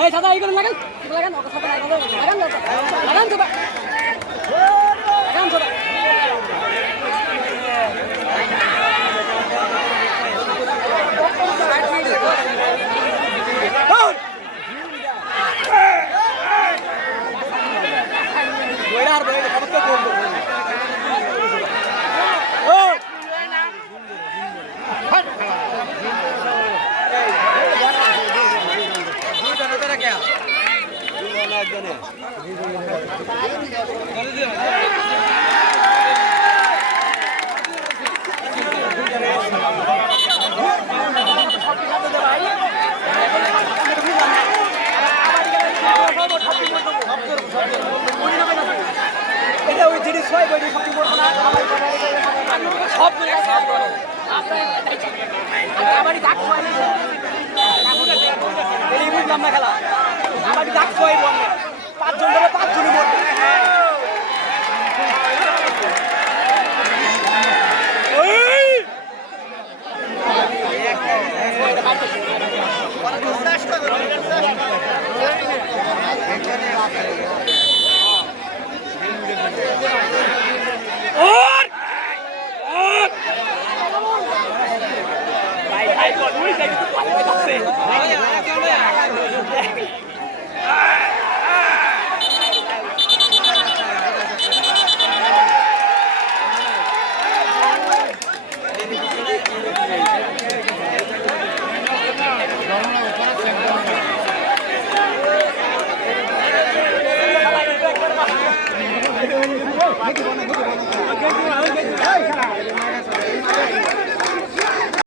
এই সাদা এইগুলো লাগান লাগান ওটা সাদা লাগান লাগান লাগান তো লাগান তো বইড়ার বইড় কত করব ও এটা ওই জিনিস হয় বই সব করব না সব কাবাডি ডাক হয় এই বুঝলাম না খেলা কাবাডি ডাক হয় বলে 5 জন ধরে 5 জনই মরবে